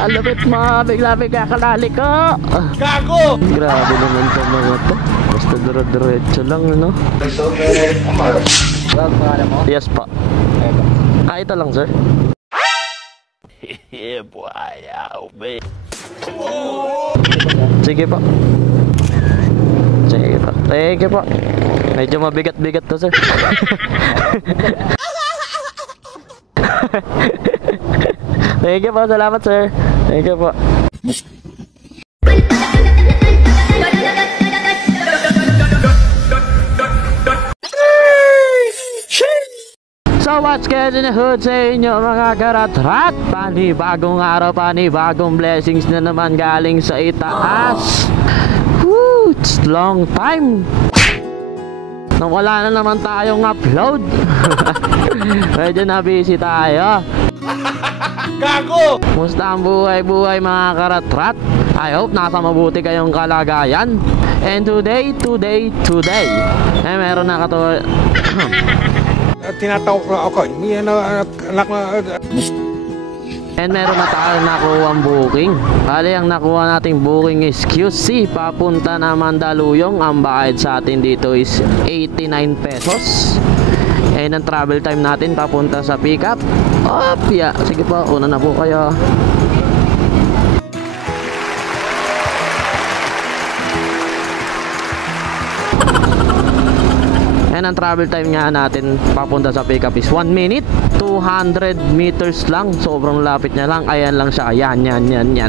Ang lapit mo, bigla-bigla kalali ko. Gago! Grabe naman to mga to. Basta dire-diretso lang, no? Yes pa. Ito lang, sir. Yeah, boy. Sige pa. Sige pa. Sige pa. Medyo mabigat-bigat to, sir. Thank you po, salamat sir. Thank you po. So what's good in the hood sa inyo mga karatrat? Panibagong araw, panibagong blessings na naman galing sa itaas. Woo, it's long time nang wala na naman tayong upload. Medyo na busy tayo. Gago! Musta ang buhay-buhay mga karatrat? I hope nasa mabuti kayong kalagayan. And today meron na katuwa. Tinatawag na ako. And meron na tayo nakuha ang booking. Bali ang nakuha nating booking is QC papunta na Mandaluyong. Ang bayad sa atin dito is 89 pesos. And ang travel time natin papunta sa pickup. Yeah. Sige po, una na po kayo. And ang travel time nga natin papunta sa pickup is 1 minute 200 meters lang. Sobrang lapit niya lang. Ayan lang siya. Yan.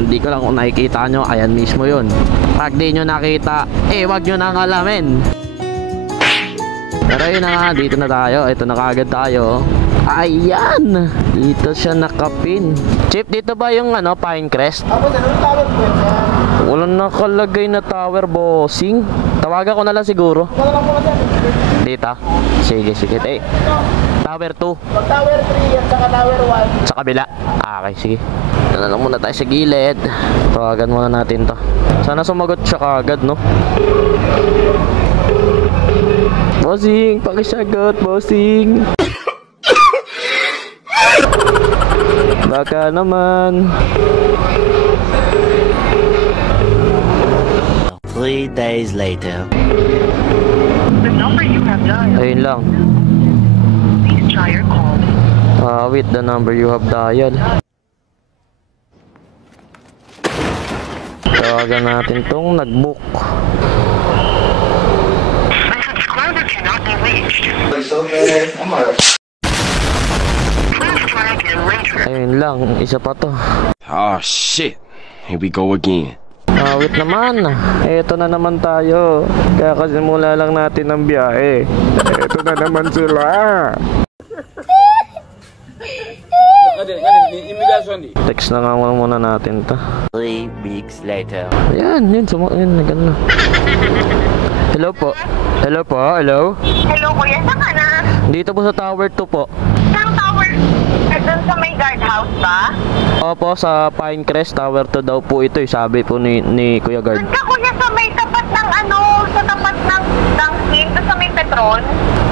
Di ko lang kung nakikita nyo. Ayan mismo yun. Pag di nyo nakita, wag nyo nang alamin. Pero yun na nga, dito na tayo. Ito na kaagad tayo. Ayan, dito siya nakapin. Chip, dito ba yung Pinecrest? Walang nakalagay na tower, bossing. Tawagan ko na lang siguro. Dito? Sige. Tower 2. Tower 3 at saka tower 1. Sa kabila? Okay, sige. Dito na lang muna tayo sa gilid. Tawagan muna natin to. Sana sumagot siya kaagad, no? Bossing, pakisagot, bossing. Baka naman. 3 days later. The number you have dialed. Ayun lang. Please try your call. With the number you have dialed. Tawagan natin tong nag-book. The subscriber cannot be reached. Ayun lang, isa pa to. Oh shit, here we go again. Wait naman, eto na naman tayo. Kakasimula lang natin ang biyahe. Eto na naman sila. Text na nga muna natin to. 3 weeks later. Ayan, nagano. Hello po. Hello. Hello, kuya. Saan ka na? Dito po sa Tower 2 po. Saan tower? Doon sa may guardhouse ba? Opo, sa Pinecrest Tower 2 daw po ito, sabi po ni Kuya Guard. Doon ka, kuya, sa may tapat ng sa tapat ng Dunkin, doon sa may Petron,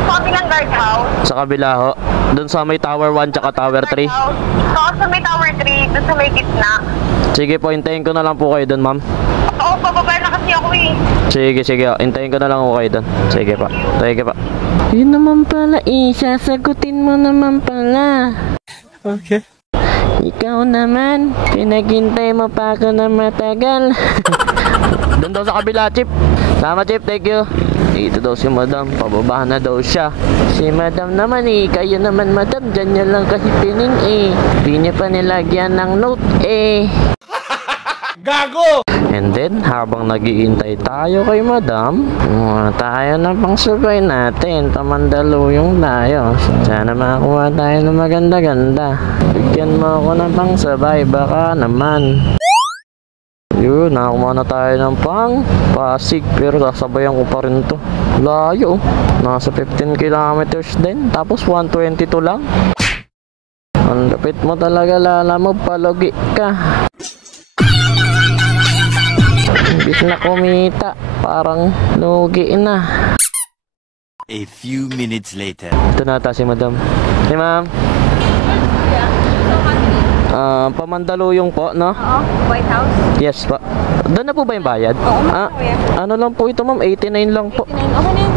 sa kabilang guardhouse. Sa kabila ho. Doon sa may Tower 1 tsaka Tower 3. Oo, sa may Tower 3, doon sa may gitna. Sige po, hintayin ko na lang po kayo doon, ma'am. Oo, bababa na kasi ako eh. Sige, hintayin ko na lang po kayo doon. Sige pa. Yun naman pala, sasagutin mo naman pala. Okay. Ikaw naman, pinaghintay mo pa ako na matagal. Doon daw sa kabila, Chip. Salamat, Chip, thank you. Dito daw si madam, pababa na daw siya. Si madam naman kayo naman madam, dyan nyo lang kasi pining di nyo pa nilagyan ng note Gago! And then, habang nag-iintay tayo kay madam, tayo na pang sabay natin. Mandaluyong tayo. Sana makakuha tayo ng maganda-ganda. Bigyan mo ako ng pang sabay, baka naman. Yun, nakakuha na tayo ng Pasig, pero sasabayan ko pa rin to. Layo, nasa 15 kilometers din, tapos 122 lang. Ang lapit mo talaga, lala mo, palugi ka. Imbis na kumita, parang lugi na. A few minutes later. Ito na ata si madam. Hey ma'am. Pamandaluyong po, no? Oo, White House. Yes po. Doon na po ba yung bayad? Oo, Ah, ano lang po ito, ma'am? 89 lang po. Okay na yun.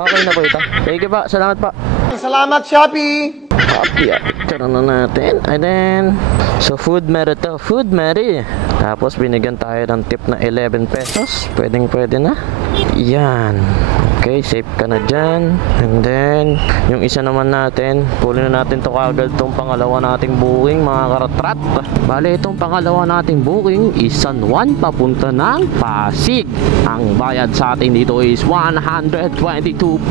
Okay na po ito. Thank you pa. Salamat pa. Salamat, Shopee! Copy. Picture na natin. And then, so food merit to. Food merit. Tapos binigyan tayo ng tip na 11 pesos. Pwede na. Yan. Okay, safe ka na dyan. And then, yung isa naman natin, kunin na natin to kagad itong pangalawa nating booking, mga karatrat. Bale, itong pangalawa nating booking is San Juan papunta ng Pasig. Ang bayad sa atin dito is 122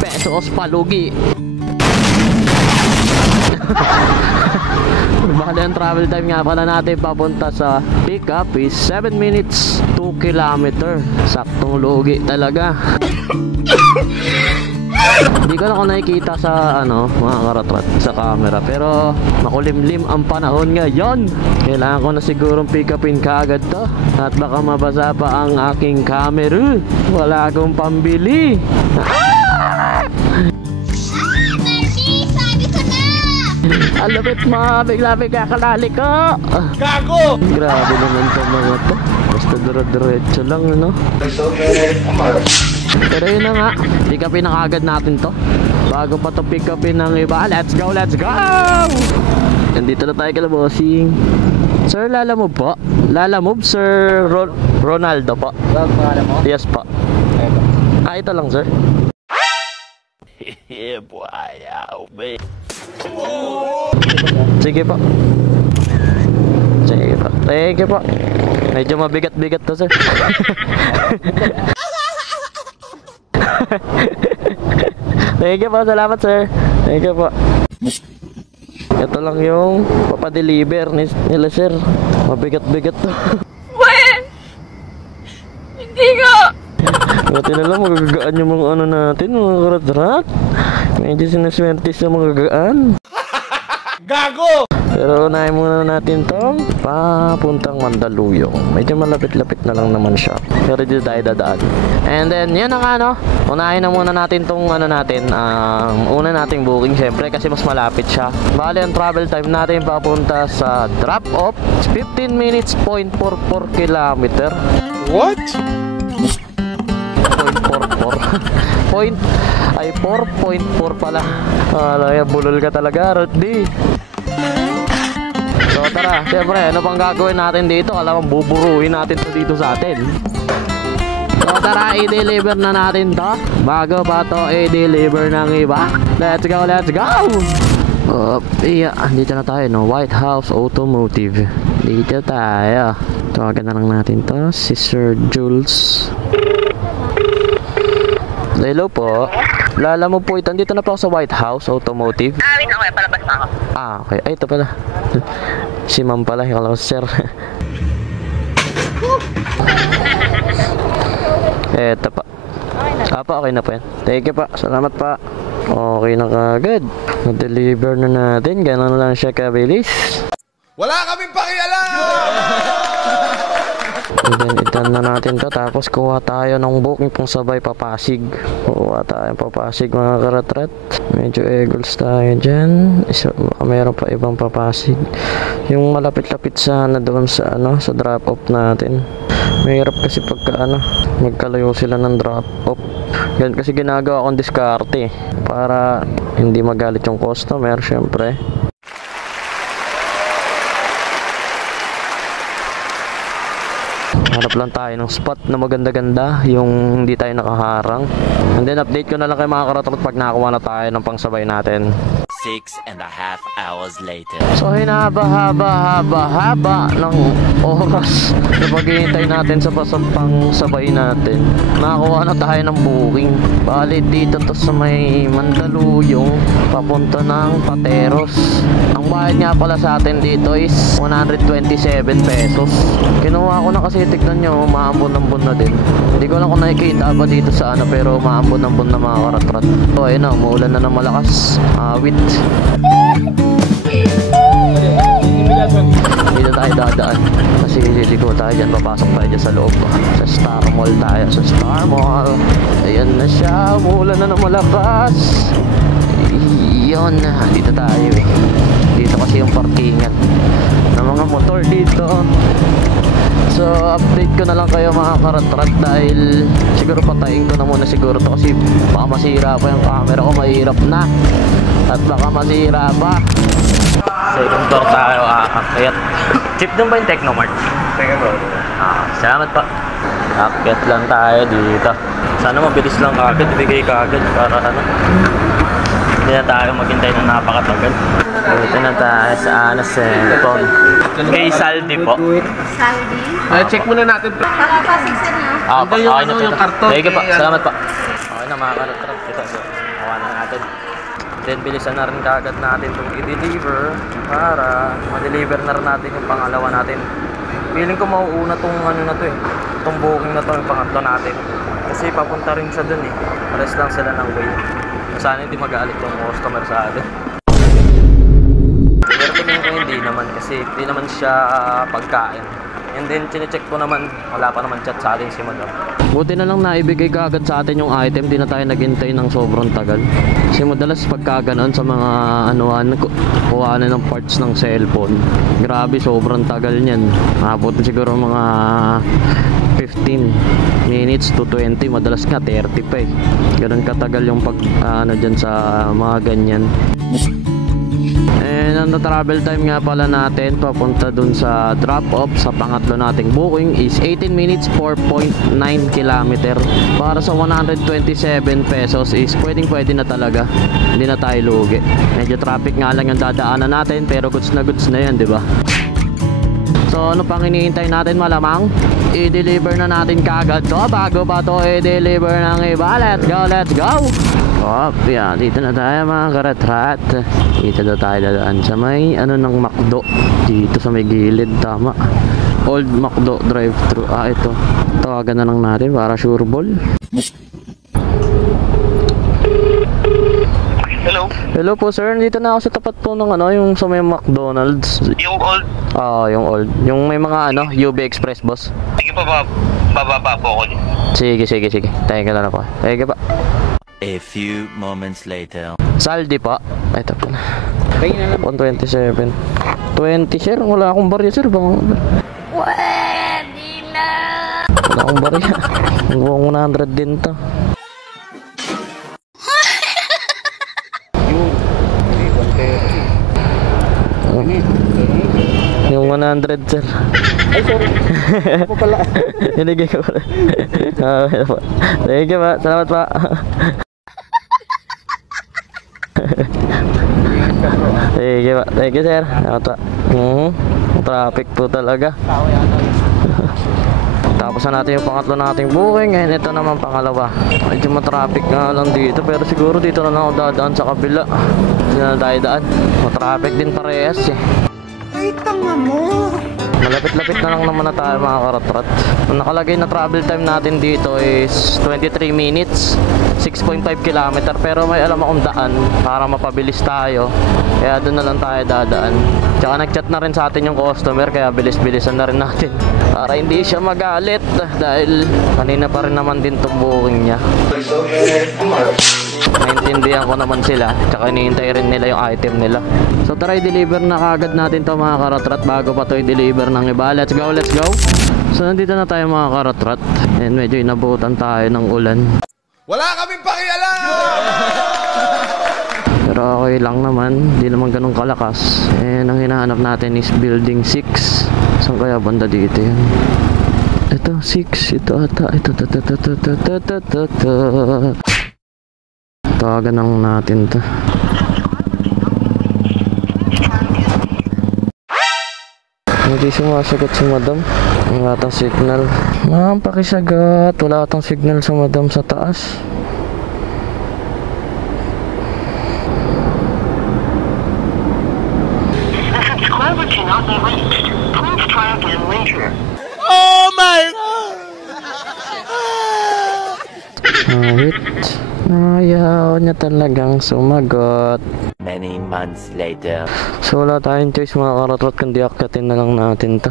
pesos palugi. Bale, ang travel time nga pala natin papunta sa pickup is 7 minutes 2 kilometer. Saktong lugi talaga. Hindi ko na ako nakikita sa mga karatrat sa camera, pero makulimlim ang panahon ngayon. Kailangan ko na sigurong pick upin kaagad to, at baka mabasa pa ang aking camera. Wala akong pambili. Ang lapit mo, bigla kalali ko. Gago! Grabe naman to mga to. Basta dire-diretso lang, no? Pero yun na nga, pick upin na kagad natin to. Bago pa to pick upin ng iba. Let's go, let's go! Nandito na tayo kala bossing. Sir, lalamove po? Lalamove, Sir Ronaldo po. Yes po. Ito lang, sir. Yeah, boy. Oh, man. Sige po. Sige po. Thank you po. Medyo mabigat-bigat to, sir. Thank you po. Salamat, sir. Thank you po. Ito lang yung papadeliver nila, sir. Mabigat-bigat to. When? Hindi nga. Buti na lang magagagaan yung mga natin, mga karat-rat. Medyo sinaswerte sa mga gagaan. Gago! Pero unahin muna natin tong papuntang Mandaluyong. Medyo malapit-lapit na lang naman siya. Pero dito tayo dadaan. And then, yan ang unahin na muna natin tong una nating booking syempre kasi mas malapit siya. Bale, ang travel time natin papunta sa drop-off 15 minutes 0.44 kilometer. What? 4.4 pala. Alaya, bulol ka talaga, Roddy. So tara, syempre, ano pang gagawin natin dito? Alam mo, buburuhin natin to dito sa atin. So tara, i-deliver na natin to. Bago pa to i-deliver ng iba. Let's go, let's go! Dito na tayo, no? White House Automotive. Dito tayo. Tawagan na lang natin to, si Sir Jules. Hello po. Lala mo po ito. Dito na po ako sa White House Automotive. Wait lang, palabas na ako. Okay. Ay, ito pala. Si ma'am pala. Kala ko sir. Eto pa. Okay na po yan. Thank you pa. Salamat pa. Okay na kagad. Na-deliver na natin. Ganon lang siya kabilis. Wala kaming pakialam! Itan na natin to. Tapos kuha tayo ng booking pang sabay papasig. Kuha tayo papasig mga karatrat. Medyo eagles tayo dyan. Baka meron pa ibang papasig. Yung malapit-lapit sana doon sa sa drop off natin. Mahirap kasi pagka magkalayo sila ng drop off. Yan kasi ginagawa kong diskarte para hindi magalit yung customer syempre. Hanap lang tayo ng spot na maganda-ganda, yung hindi tayo nakaharang. And then update ko na lang kay mga karatrat pag nakakuha na tayo ng pangsabay natin. 6.5 hours later. So hinahaba-haba ng oras na paghihintay natin sa pangsabay natin. Nakakuha na tayo ng booking. Bali dito to sa may Mandaluyong papunta ng Pateros. Ang bayad nga pala sa atin dito is 127 pesos. Kinuha ko na kasi tignan nyo, maambon-ambon na din. Hindi ko lang kung nakikita ba dito sa pero maambon-ambon na mga karatrat. So ayun na, umuulan na ng malakas. Awit. Dito tayo dadaan kasi liligo tayo dyan, papasok tayo dyan sa loob sa Star Mall tayo, sa Star Mall. Ayan na siya, umuulan na ng malakas. Yun na, dito tayo kasi yung parkingan ng mga motor dito. So update ko na lang kayo mga karatrat, dahil siguro patayin ko na muna siguro to kasi baka masira pa yung camera ko, mahirap na at baka masira pa. Second floor tayo aakyat. Chip doon ba yung Technomart? Salamat pa. Aakyat lang tayo dito. Sana mabilis lang kagad, ibigay kagad para ano, hindi na tayo maghintay ng napakatagal. Dito na tayo sa cellphone. Kay Saldi po. Saldi? Check muna natin. Papasiksan na. Okay na po. yung karton. Thank you po. Kaya- Salamat po. Okay na mga karatrat. Ito. So, hawa na natin. Then, bilisan na rin kagad natin itong i-deliver para ma-deliver na rin natin yung pangalawa natin. Feeling ko mauuna tong ano na to eh. Itong booking na to, yung pangatlo natin. Kasi papunta rin siya dun eh. Pares lang sila ng way. Sana hindi mag-aalit yung customer sa atin. Pero tingin ko hindi naman kasi hindi naman siya pagkain. And then chinecheck ko naman, wala pa naman chat sa atin si madam. Buti na lang naibigay kaagad sa atin yung item, di na tayo naghintay ng sobrang tagal. Kasi madalas pagka ganoon sa mga anuhan, kuhanan ng parts ng cellphone, grabe sobrang tagal niyan. Abot siguro mga 15 minutes to 20, madalas nga 30 pa eh. Ganun katagal yung pag ano dyan sa mga ganyan. And ang travel time nga pala natin papunta dun sa drop off sa pangatlo nating booking is 18 minutes 4.9 kilometer. Para sa 127 pesos is pwede na talaga, hindi na tayo lugi. Medyo traffic nga lang yung dadaanan natin pero goods na yan, di ba? So ano pang hinihintay natin, malamang i-deliver na natin kagad to bago pa to i-deliver ng iba. Let's go! Oh, yeah, dito na tayo mga karatrat. Dito na tayo dadaan sa may ano ng McDo. Dito sa may gilid, tama. Old McDo drive-thru. Ito. Tawagan na lang natin para sure ball. Hello po sir, dito na ako sa tapat po ng ano, yung sa may McDonald's. Yung old, Yung old. Yung may mga ano, UB Express boss. sige pa bababa po ako. Sige. Tayo ka na po. Tayo pa. A few moments later. Saldi po. Ito po na. 127. 20 sir, wala akong barya sir. Pwede na. Wala akong barya. Buong 100 din to. Yung 100 sir. Ay sorry. Ako pala. Hinigay ko pala. Thank you pa. Salamat pa. Thank you sir. Salamat pa. Traffic po talaga. Tapos na natin yung pangatlo nating booking. Ngayon ito naman pangalawa. Medyo matraffic nga lang dito, pero siguro dito na lang ako dadaan sa kabila. Dito na tayo daan. Matraffic din parehas eh. Ay, tama mo! Malapit-lapit na lang naman na tayo mga karatrat. Ang nakalagay na travel time natin dito is 23 minutes, 6.5 kilometer. Pero may alam akong daan para mapabilis tayo. Kaya doon na lang tayo dadaan. Tsaka nag-chat na rin sa atin yung customer, kaya bilis-bilisan na rin natin. Para hindi siya magalit dahil kanina pa rin naman din itong booking niya. Naintindihan ko naman sila, tsaka hinihintay rin nila yung item nila. So tara, i-deliver na kagad natin to mga karatrat bago pa to i-deliver ng iba. Let's go! So nandito na tayo mga karatrat. And medyo inabutan tayo ng ulan. Wala kaming pakialam! Pero okay lang naman, hindi naman ganun kalakas. And ang hinahanap natin is building 6. Saan kaya banda dito yan? Ito, 6. Ito ata. Ito. Tawagan lang natin to. Hindi sumasagot si madam. Wala atang signal. Ma'am, pakisagot. Wala atang signal sa madam sa taas. Wait. Ayaw niya talagang sumagot. Many months later. So wala tayong choice mga karatrat, kundi akyatin na lang natin to.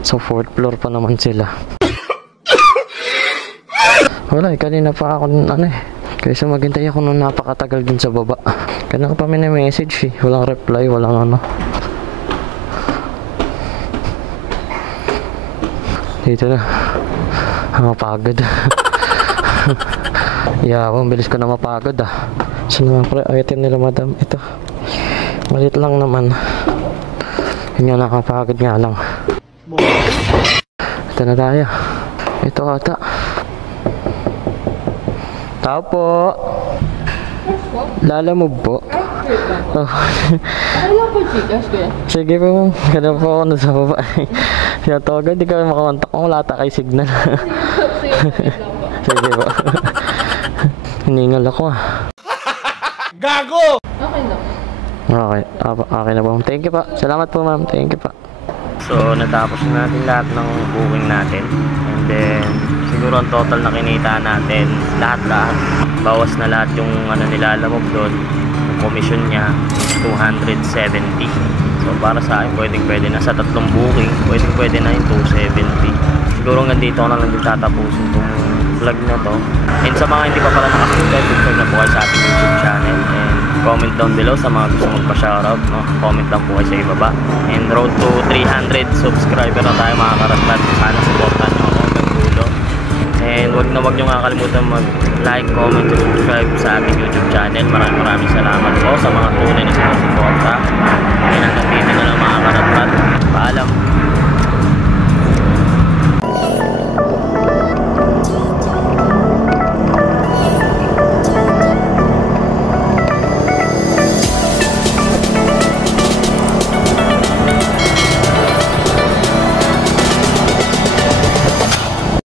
So 4th floor pa naman sila. Wala kanina pa ako kaysa maghintay ako nung napakatagal din sa baba. Kanina ko pa may message walang reply, walang ano. Dito na. Mapagod. Yabang, bilis ko na mapagod ah. Sino nga pala item nila madam? Ito. Malit lang naman. Yun nga, nakapagod nga lang. Ito na tayo. Ito ata. Tao po. Lalamove po. Oh. Sige po ma'am. Ganun po ako na sa baba. Kaya to agad, di ka makakontak kung wala ta kay signal. Sige po. Hiningal ako ah. Gago! Okay. Okay na po. Thank you po. Salamat po ma'am. Thank you po. So, natapos na natin lahat ng booking natin. And then, siguro ang total na kinita natin, lahat-lahat. Bawas na lahat yung nilalamog doon. Yung commission niya, 270. So, para sa akin, pwede na sa tatlong booking. Pwede na yung 270. Siguro hanggang dito ko na lang din tatapusin itong vlog na to. And sa mga hindi pa pala nakasubscribe, subscribe na po kayo sa ating YouTube channel. And comment down below sa mga gusto magpa-shoutout, no? Comment lang po kayo sa ibaba. And road to 300 subscriber na tayo mga karatlat. Sana supportan nyo ako hanggang dulo. And wag nyo nga kalimutan mag-like, comment, and subscribe sa ating YouTube channel. Maraming salamat po sa mga tunay na sinusuporta. And hanggang dito na lang mga karatlat. Paalam.